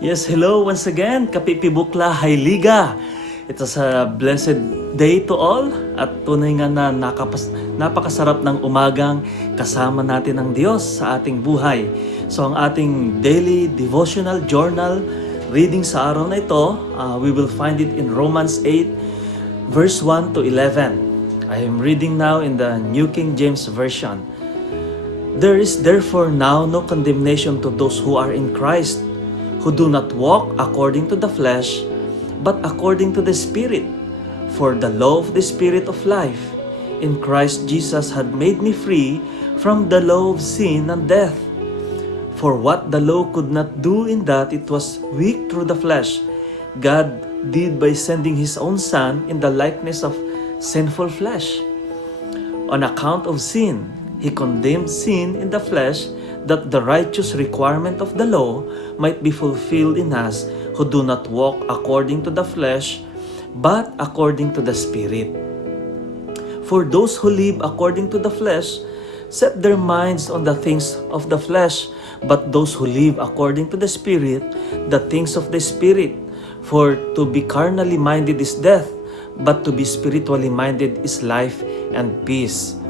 Yes, hello once again, Kapipibukla Hailiga. Ito sa blessed day to all at tunay nga na napakasarap ng umagang kasama natin ang Diyos sa ating buhay. So ang ating daily devotional journal reading sa araw na ito, we will find it in Romans 8 verse 1 to 11. I am reading now in the New King James Version. There is therefore now no condemnation to those who are in Christ, who do not walk according to the flesh, but according to the Spirit. For the law of the Spirit of life in Christ Jesus had made me free from the law of sin and death. For what the law could not do in that it was weak through the flesh, God did by sending His own Son in the likeness of sinful flesh. On account of sin, He condemned sin in the flesh, that the righteous requirement of the law might be fulfilled in us who do not walk according to the flesh, but according to the Spirit. For those who live according to the flesh set their minds on the things of the flesh, but those who live according to the Spirit, the things of the Spirit. For to be carnally minded is death, but to be spiritually minded is life and peace.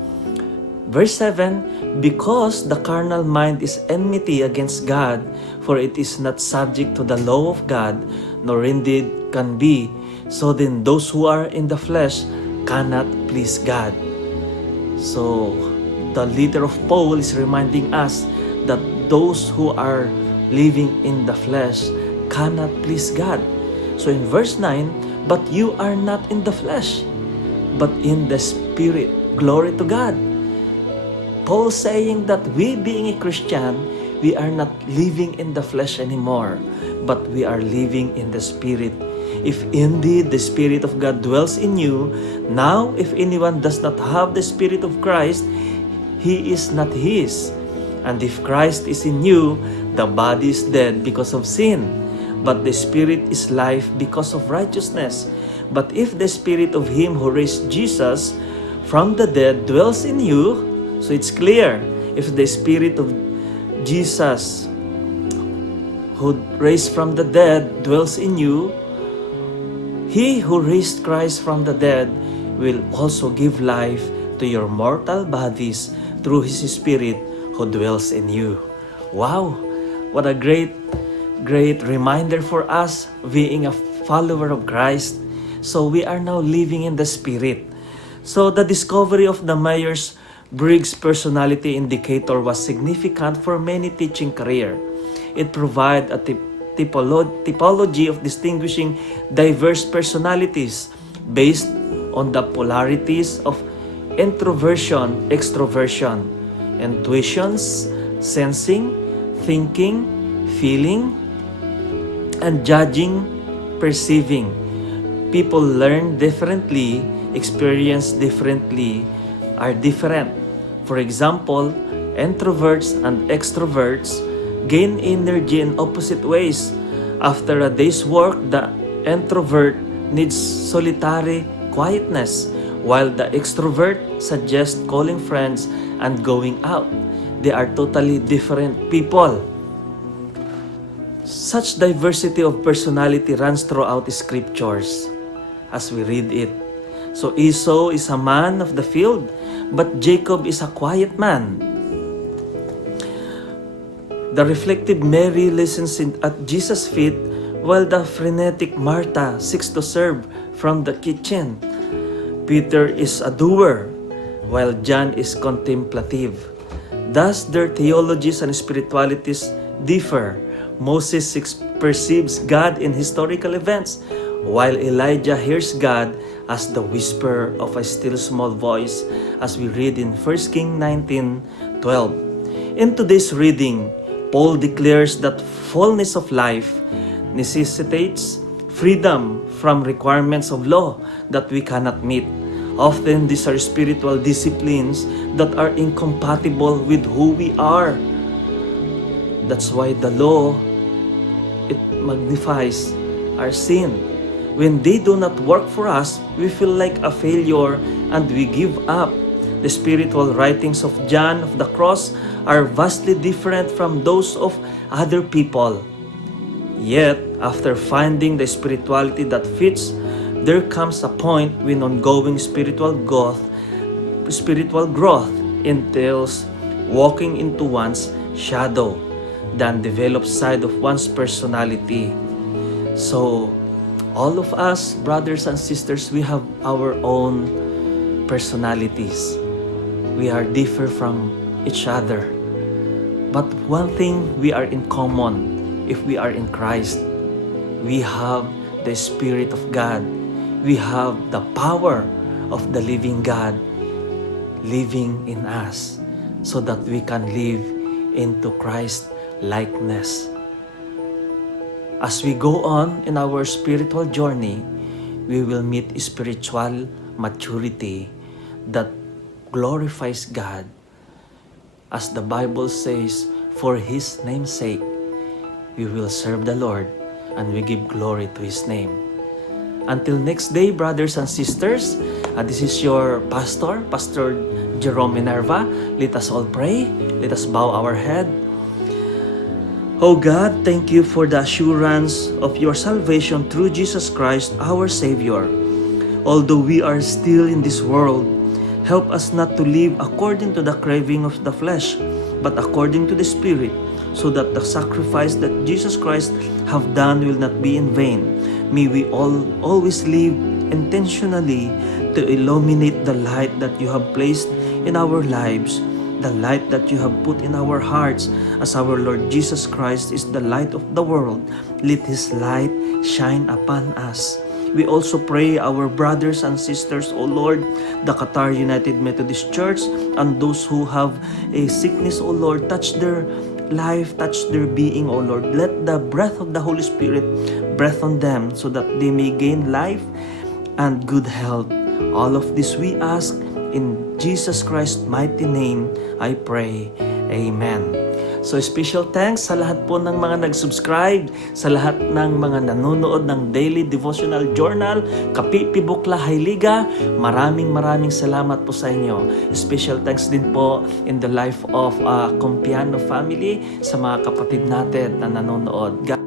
Verse 7, because the carnal mind is enmity against God, for it is not subject to the law of God, nor indeed can be. So then those who are in the flesh cannot please God. So the leader of Paul is reminding us that those who are living in the flesh cannot please God. So in verse 9, but you are not in the flesh, but in the Spirit. Glory to God. Paul saying that we being a Christian, we are not living in the flesh anymore, but we are living in the Spirit. If indeed the Spirit of God dwells in you, now if anyone does not have the Spirit of Christ, he is not his. And if Christ is in you, the body is dead because of sin, but the Spirit is life because of righteousness. But if the Spirit of Him who raised Jesus from the dead dwells in you, so it's clear, if the Spirit of Jesus who raised from the dead dwells in you, He who raised Christ from the dead will also give life to your mortal bodies through His Spirit who dwells in you. Wow! What a great reminder for us being a follower of Christ. So we are now living in the Spirit. So the discovery of the Myers-Briggs Personality Indicator was significant for many teaching career. It provided a typology of distinguishing diverse personalities based on the polarities of introversion, extroversion, intuitions, sensing, thinking, feeling, and judging, perceiving. People learn differently, experience differently, are different. For example, introverts and extroverts gain energy in opposite ways. After a day's work, the introvert needs solitary quietness, while the extrovert suggests calling friends and going out. They are totally different people. Such diversity of personality runs throughout the scriptures as we read it. So Esau is a man of the field, but Jacob is a quiet man. The reflective Mary listens at Jesus' feet, while the frenetic Martha seeks to serve from the kitchen. Peter is a doer, while John is contemplative. Thus their theologies and spiritualities differ. Moses perceives God in historical events, while Elijah hears God as the whisper of a still small voice, as we read in 1 Kings 19:12. In today's reading, Paul declares that fullness of life necessitates freedom from requirements of law that we cannot meet. Often these are spiritual disciplines that are incompatible with who we are. That's why the law, it magnifies our sin. When they do not work for us, we feel like a failure and we give up. The spiritual writings of John of the Cross are vastly different from those of other people. Yet, after finding the spirituality that fits, there comes a point when ongoing spiritual growth entails walking into one's shadow, the undeveloped side of one's personality. So, all of us, brothers and sisters, we have our own personalities. We are different from each other. But one thing we are in common, if we are in Christ, we have the Spirit of God. We have the power of the living God living in us so that we can live into Christ likeness. As we go on in our spiritual journey, we will meet spiritual maturity that glorifies God. As the Bible says, for His name's sake, we will serve the Lord and we give glory to His name. Until next day, brothers and sisters, this is your pastor, Pastor Jerome Minerva. Let us all pray. Let us bow our head. Oh God, thank you for the assurance of your salvation through Jesus Christ, our Savior. Although we are still in this world, help us not to live according to the craving of the flesh, but according to the Spirit, so that the sacrifice that Jesus Christ have done will not be in vain. May we always live intentionally to illuminate the light that you have placed in our lives, the light that you have put in our hearts, as our Lord Jesus Christ is the light of the world. Let His light shine upon us. We also pray our brothers and sisters, O Lord, the Qatar United Methodist Church, and those who have a sickness, O Lord, touch their life, touch their being, O Lord. Let the breath of the Holy Spirit breath on them so that they may gain life and good health. All of this we ask in Jesus Christ's mighty name, I pray. Amen. So special thanks sa lahat po ng mga nag-subscribe, sa lahat ng mga nanonood ng Daily Devotional Journal, Kapipi Bukla Hayliga. Maraming salamat po sa inyo. Special thanks din po in the life of Compiano family, sa mga kapatid natin na nanonood.